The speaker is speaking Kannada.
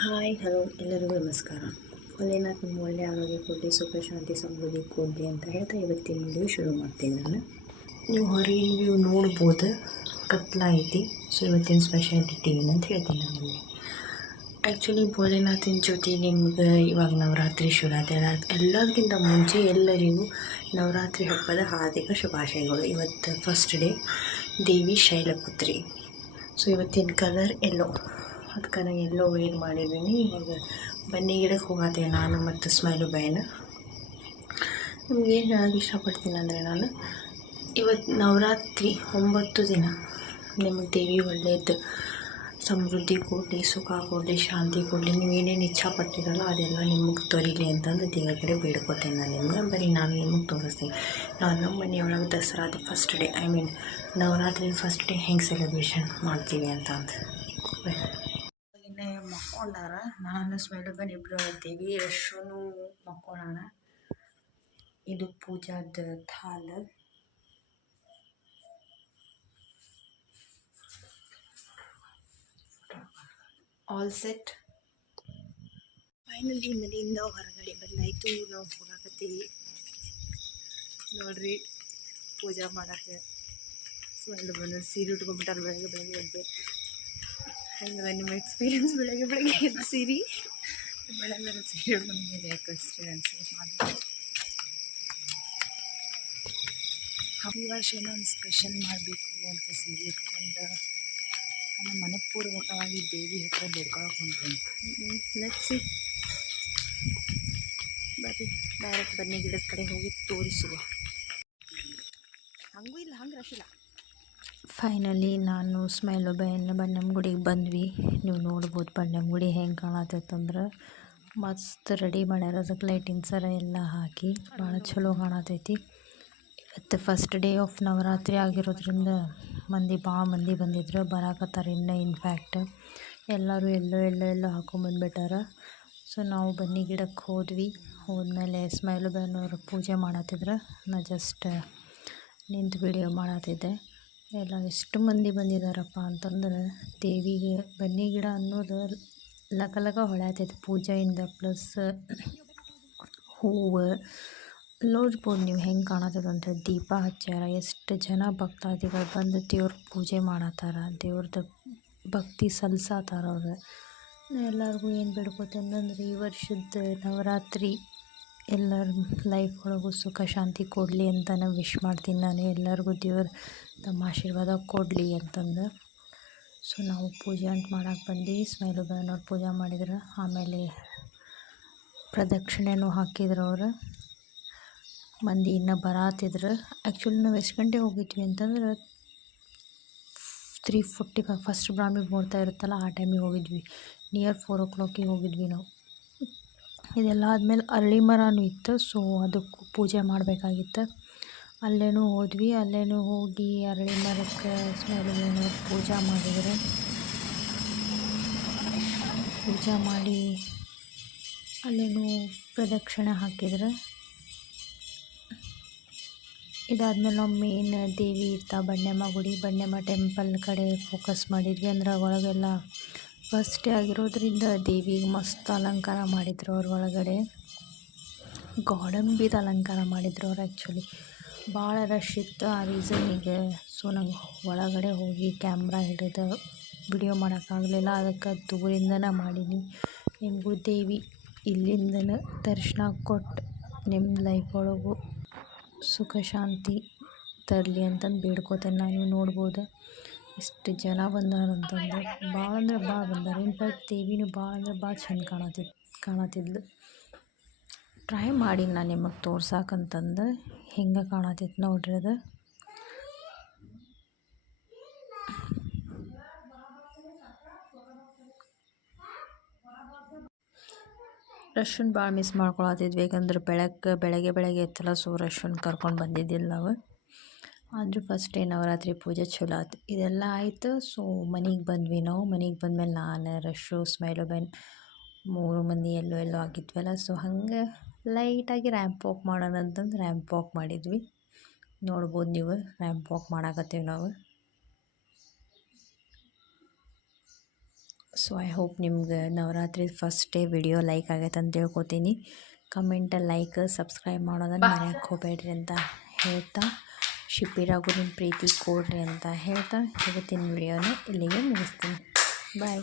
ಹಾಯ್ ಹಲೋ ಎಲ್ಲರಿಗೂ ನಮಸ್ಕಾರ. ಒಳ್ಳೆನಾಥ್ ನಿಮ್ಮ ಒಳ್ಳೆ ಆರೋಗ್ಯ ಕೊಡಲಿ, ಸುಖ ಶಾಂತಿ ಸಮೃದ್ಧಿ ಕೊಡಲಿ ಅಂತ ಹೇಳ್ತಾ ಇವತ್ತಿನ ವಿಡಿಯೋ ಶುರು ಮಾಡ್ತೀನಿ ನಾನು. ನೀವು ಹೊರಗಿನ ವ್ಯೂ ನೋಡ್ಬೋದು, ಕತ್ಲಾಯ್ತಿ. ಸೊ ಇವತ್ತಿನ ಸ್ಪೆಷಾಲಿಟಿ ಏನಂತ ಹೇಳ್ತೀನಿ ನಾನು ನಿಮಗೆ. ಆ್ಯಕ್ಚುಲಿ ಭೋಲೆನಾಥನ ಜೊತೆ ನಿಮ್ಗೆ ಇವಾಗ ನವರಾತ್ರಿ ಶುರು ಆದಲ್ಲ, ಎಲ್ಲದಕ್ಕಿಂತ ಮುಂಚೆ ಎಲ್ಲರಿಗೂ ನವರಾತ್ರಿ ಹಬ್ಬದ ಹಾರ್ದಿಕ ಶುಭಾಶಯಗಳು. ಇವತ್ತು ಫಸ್ಟ್ ಡೇ ದೇವಿ ಶೈಲಪುತ್ರಿ. ಸೊ ಇವತ್ತಿನ ಕಲರ್ ಎಲ್ಲೋ, ಅದಕ್ಕೆ ನಾನು ಎಲ್ಲೋ ವೇರ್ ಮಾಡಿದ್ದೀನಿ. ಇವಾಗ ಬನ್ನಿ ಗಿಡಕ್ಕೆ ಹೋಗತ್ತೆ ನಾನು ಮತ್ತು ಸ್ಮೈಲು ಬೈನ. ನಿಮ್ಗೆ ಏನು ಹೇಳೋಕ್ಕೆ ಇಷ್ಟಪಡ್ತೀನಿ ಅಂದರೆ, ನಾನು ಇವತ್ತು ನವರಾತ್ರಿ 9 ದಿನ ನಿಮಗೆ ದೇವಿ ಒಳ್ಳೆಯದು ಸಮೃದ್ಧಿ ಕೊಡಲಿ, ಸುಖ ಕೊಡಲಿ, ಶಾಂತಿ ಕೊಡಲಿ, ನೀವು ಏನೇನು ಇಚ್ಛಾಪಟ್ಟಿರಲ್ಲ ಅದೆಲ್ಲ ನಿಮಗೆ ತೊರೀಲಿ ಅಂತಂದು ದೇವರ ಕಡೆ ಬೇಡ್ಕೊತೇನೆ ನಾನು ನಿಮ್ಗೆ. ಬರೀ ನಾನು ನಿಮಗೆ ತೋರಿಸ್ತೀನಿ. ನಮ್ಮ ಮನೆಯೊಳಗೆ ದಸರಾದ first day, Navratri first day ಹೆಂಗೆ ಸೆಲೆಬ್ರೇಷನ್ ಮಾಡ್ತೀವಿ ಅಂತ ಇನ್ನೇ ಮಕ್ಕೊಂಡಾರ. ನಾನು ಸ್ಮೈಲು ಬನ್ ಇಬ್ಬರು ದೇವಿ ಯಶೋನು ಮಕ್ಕೊಳ್ಳೋಣ. ಇದು ಪೂಜಾದ ಥಾಲ. All set. ಫೈನಲಿ ಮನೆಯಿಂದ ಹೊರಗಡೆ ಬಂದಾಯಿತು. ನಾವು ಹೋಗಾಕತ್ತೀವಿ ನೋಡ್ರಿ ಪೂಜೆ ಮಾಡೋಕ್ಕೆ. ಸ್ಮೈಲು ಬಂದು ಸೀರೆ ಉಟ್ಕೊಂಡ್ಬಿಟ್ಟಾರೆ ಬೆಳಗ್ಗೆ ಎದ್ದು. ಹಂಗೆ ನಿಮ್ಮ ಎಕ್ಸ್ಪೀರಿಯನ್ಸ್ ಬೆಳಗ್ಗೆ ಎದ್ದು ಸೀರೆ ಸೀರೆ ಬಂದಿದೆ ಎಕ್ಸ್ಪೀರಿಯನ್ಸ್ ಮಾಡಿ. ಈ ವರ್ಷ ಏನೋ ಒಂದು ಸ್ಪೆಷಲ್ ಮಾಡಬೇಕು ಅಂತ ಸೀರೆ ಇಟ್ಕೊಂಡು ನಾನು ಮನಪೂರ್ವಕವಾಗಿ ದೇವಿ ಹತ್ರ ಬೇಡ್ಕೊಳಕ್ಕೆ ಹೊಂಟೇನೆ. Let's see. ಬರೀ ಡೈರೆಕ್ಟ್ ಬನ್ನಿ ಗಿಡದ ಕಡೆ ಹೋಗಿ ತೋರಿಸುವ. ಹಂಗೂ ಇಲ್ಲ, ಹಂಗೆ ರಶ್ ಇಲ್ಲ. ಫೈನಲಿ ನಾನು ಸ್ಮೈಲು ಬಣ್ಣಮ್ಮ ಗುಡಿಗೆ ಬಂದ್ವಿ. ನೀವು ನೋಡ್ಬೋದು ಬಣ್ಣಮ್ಮ ಗುಡಿ ಹೆಂಗೆ ಕಾಣತೈತಂದ್ರೆ ಮಸ್ತ್ ರೆಡಿ ಮಾಡ್ಯಾರ. ಅದಕ್ಕೆ ಲೈಟಿಂಗ್ ಸರ ಎಲ್ಲ ಹಾಕಿ ಭಾಳ ಚಲೋ ಕಾಣತೈತಿ. ಇವತ್ತು ಫಸ್ಟ್ ಡೇ ಆಫ್ ನವರಾತ್ರಿ ಆಗಿರೋದ್ರಿಂದ ಭಾಳ ಮಂದಿ ಬಂದಿದ್ರು, ಬರಾಕತ್ತಾರೆ ಇನ್ನೂ. ಇನ್ಫ್ಯಾಕ್ಟ್ ಎಲ್ಲರೂ ಎಲ್ಲೋ ಹಾಕೊಂಬಂದ್ಬಿಟ್ಟಾರ. ಸೊ ನಾವು ಬನ್ನಿ ಗಿಡಕ್ಕೆ ಹೋದ್ಮೇಲೆ ಸ್ಮೈಲು ಬನ್ನವರು ಪೂಜೆ ಮಾಡತ್ತಿದ್ರು. ನಾ ಜಸ್ಟ್ ನಿಂತು ವಿಡಿಯೋ ಮಾಡತ್ತಿದ್ದೆ. ಎಲ್ಲ ಎಷ್ಟು ಮಂದಿ ಬಂದಿದ್ದಾರಪ್ಪ ಅಂತಂದ್ರೆ ದೇವಿಗೆ ಬನ್ನಿ ಗಿಡ ಅನ್ನೋದು ಲಕ ಹೊಳ್ಯಾತೈತೆ ಪೂಜೆಯಿಂದ. ಪ್ಲಸ್ ಹೂವು ನೋಡ್ಬೋದು ನೀವು ಹೆಂಗೆ ಕಾಣತ್ತದ ಅಂತ. ದೀಪ ಹಚ್ಚಾರ. ಎಷ್ಟು ಜನ ಭಕ್ತಾದಿಗಳು ಬಂದು ದೇವ್ರ ಪೂಜೆ ಮಾಡತ್ತಾರ, ದೇವ್ರದ್ದು ಭಕ್ತಿ ಸಲ್ಸಾತಾರ ಅವ್ರು. ಎಲ್ಲರಿಗೂ ಏನು ಬೇಡ್ಕೊತಂದ್ರೆ ಈ ವರ್ಷದ ನವರಾತ್ರಿ ಎಲ್ಲರ ಲೈಫ್ ಒಳಗೂ ಸುಖ ಶಾಂತಿ ಕೊಡಲಿ ಅಂತ ನಾನು ವಿಶ್ ಮಾಡ್ತೀನಿ. ನಾನು ಎಲ್ಲರಿಗೂ ದೇವ್ರು ತಮ್ಮ ಆಶೀರ್ವಾದ ಕೊಡಲಿ ಅಂತಂದು. ಸೊ ನಾವು ಪೂಜೆ ಅಂತ ಮಾಡಕ್ಕೆ ಬಂದು ಸ್ಮೈಲು ಬನ್ನವ್ರು ಪೂಜೆ ಮಾಡಿದ್ರು. ಆಮೇಲೆ ಪ್ರದಕ್ಷಿಣೆನೂ ಹಾಕಿದ್ರು ಅವರು. ಮಂದಿ ಇನ್ನೂ ಬರಾತಿದ್ರು. ಆ್ಯಕ್ಚುಲಿ ನಾವು ಎಷ್ಟು ಗಂಟೆಗೆ ಹೋಗಿದ್ವಿ ಅಂತಂದ್ರೆ 3:45 ಫಸ್ಟ್ ಬ್ರಾಹ್ಮಿ ಮುಹೂರ್ತ ಇರುತ್ತಲ್ಲ ಆ ಟೈಮಿಗೆ ಹೋಗಿದ್ವಿ. ನಿಯರ್ 4 o'clock ಹೋಗಿದ್ವಿ ನಾವು. ಇದೆಲ್ಲ ಆದಮೇಲೆ ಅರಳಿ ಮರನೂ ಇತ್ತು. ಸೊ ಅದಕ್ಕೂ ಪೂಜೆ ಮಾಡಬೇಕಾಗಿತ್ತು. ಅಲ್ಲೇನೂ ಹೋದ್ವಿ. ಅಲ್ಲೇನೂ ಹೋಗಿ ಅರಳಿ ಮರಕ್ಕೆ ಸ್ಮೈಲು ಬನ್ನವ್ರು ಪೂಜೆ ಮಾಡಿದ್ರು. ಪೂಜೆ ಮಾಡಿ ಅಲ್ಲೇನೂ ಪ್ರದಕ್ಷಿಣೆ ಹಾಕಿದ್ರು. ಇದಾದಮೇಲೆ ನಾವು ಮೇನ್ ದೇವಿ ಇರ್ತಾ ಬಣ್ಣಮ್ಮ ಗುಡಿ, ಬಣ್ಣಮ್ಮ ಟೆಂಪಲ್ ಕಡೆ ಫೋಕಸ್ ಮಾಡಿದ್ವಿ. ಅಂದ್ರೆ ಒಳಗೆಲ್ಲ ಫಸ್ಟ್ ಡೇ ಆಗಿರೋದ್ರಿಂದ ದೇವಿಗೆ ಮಸ್ತ್ ಅಲಂಕಾರ ಮಾಡಿದ್ರು. ಅವ್ರ ಒಳಗಡೆ ಗೋಡಂಬಿದ ಅಲಂಕಾರ ಮಾಡಿದ್ರು ಅವ್ರು. ಆ್ಯಕ್ಚುಲಿ ಭಾಳ ರಶ್ ಇತ್ತು ಆ ರೀಸನಿಗೆ. ಸೊ ನಂಗೆ ಒಳಗಡೆ ಹೋಗಿ ಕ್ಯಾಮ್ರಾ ಹಿಡಿದು ವಿಡಿಯೋ ಮಾಡೋಕ್ಕಾಗಲಿಲ್ಲ. ಅದಕ್ಕೆ ದೂರಿಂದನೇ ಮಾಡೀನಿ. ನಿಮಗೂ ದೇವಿ ಇಲ್ಲಿಂದನೇ ದರ್ಶನ ಕೊಟ್ಟು ನಿಮ್ಮ ಲೈಫ್ ಒಳಗೂ ಸುಖ ಶಾಂತಿ ತರಲಿ ಅಂತಂದು ಬೇಡ್ಕೋತೇನೆ ನಾನು. ನೋಡ್ಬೋದು ಎಷ್ಟು ಜನ ಬಂದಾರಂತಂದು. ಭಾಳ ಅಂದ್ರೆ ಭಾಳ ಬಂದಾರ. ಇನ್ಫ್ಯಾಕ್ಟ್ ದೇವಿನೂ ಭಾಳ ಅಂದ್ರೆ ಭಾಳ ಚಂದ ಕಾಣತ್ತಿದ್ಲು. ಟ್ರೈ ಮಾಡಿ ನಾನು ನಿಮಗೆ ತೋರ್ಸಾಕಂತಂದು ಹೆಂಗೆ ಕಾಣತ್ತಿತ್ತು ನೋಡ್ರಿ ಅದು. ರಶ್ಶನ್ನು ಭಾಳ ಮಿಸ್ ಮಾಡ್ಕೊಳತ್ತಿದ್ವಿ. ಯಾಕಂದ್ರೆ ಬೆಳಗ್ಗೆ ಇತ್ತಲ್ಲ. ಸೊ ರಶ್ಶನ್ನು ಕರ್ಕೊಂಡು ಬಂದಿದ್ದಿಲ್ಲ ನಾವು. ಆದರೂ ಫಸ್ಟ್ ಡೇ ನವರಾತ್ರಿ ಪೂಜೆ ಚಲೋ ಆಯ್ತು. ಇದೆಲ್ಲ ಆಯಿತು. ಸೊ ಮನೆಗೆ ಬಂದ್ವಿ ನಾವು. ಮನೆಗೆ ಬಂದಮೇಲೆ ನಾನು, ರಶ್ಶು, ಸ್ಮೈಲು ಬನ್ 3 ಮಂದಿ ಎಲ್ಲೋ ಆಗಿದ್ವಲ್ಲ. ಸೊ ಹಂಗೆ ಲೈಟಾಗಿ ರ್ಯಾಂಪ್ ವಾಕ್ ಮಾಡೋಣ ಅಂತಂದು ರ್ಯಾಂಪ್ ವಾಕ್ ಮಾಡಿದ್ವಿ. ನೋಡ್ಬೋದು ನೀವು ರ್ಯಾಂಪ್ ವಾಕ್ ಮಾಡಾಕತ್ತೀವಿ ನಾವು. ಸೊ ಐ ಹೋಪ್ ನಿಮ್ಗೆ Navratri first day video like ಆಗೈತೆ ಅಂತ ತಿಳ್ಕೊತೀನಿ. ಕಮೆಂಟಲ್ಲಿ ಲೈಕ್ ಸಬ್ಸ್ಕ್ರೈಬ್ ಮಾಡೋದನ್ನು ಮರೆಯೋಕ್ಕೆ ಹೋಗಬೇಡ್ರಿ ಅಂತ ಹೇಳ್ತಾ, ಶಿಪ್ಪಿರಾಗೂ ನಿಮ್ಮ ಪ್ರೀತಿ ಕೊಡ್ರಿ ಅಂತ ಹೇಳ್ತಾ ಇವತ್ತಿನ ವಿಡಿಯೋನ ಇಲ್ಲಿಗೆ ಮುಗಿಸ್ತೀನಿ. ಬಾಯ್.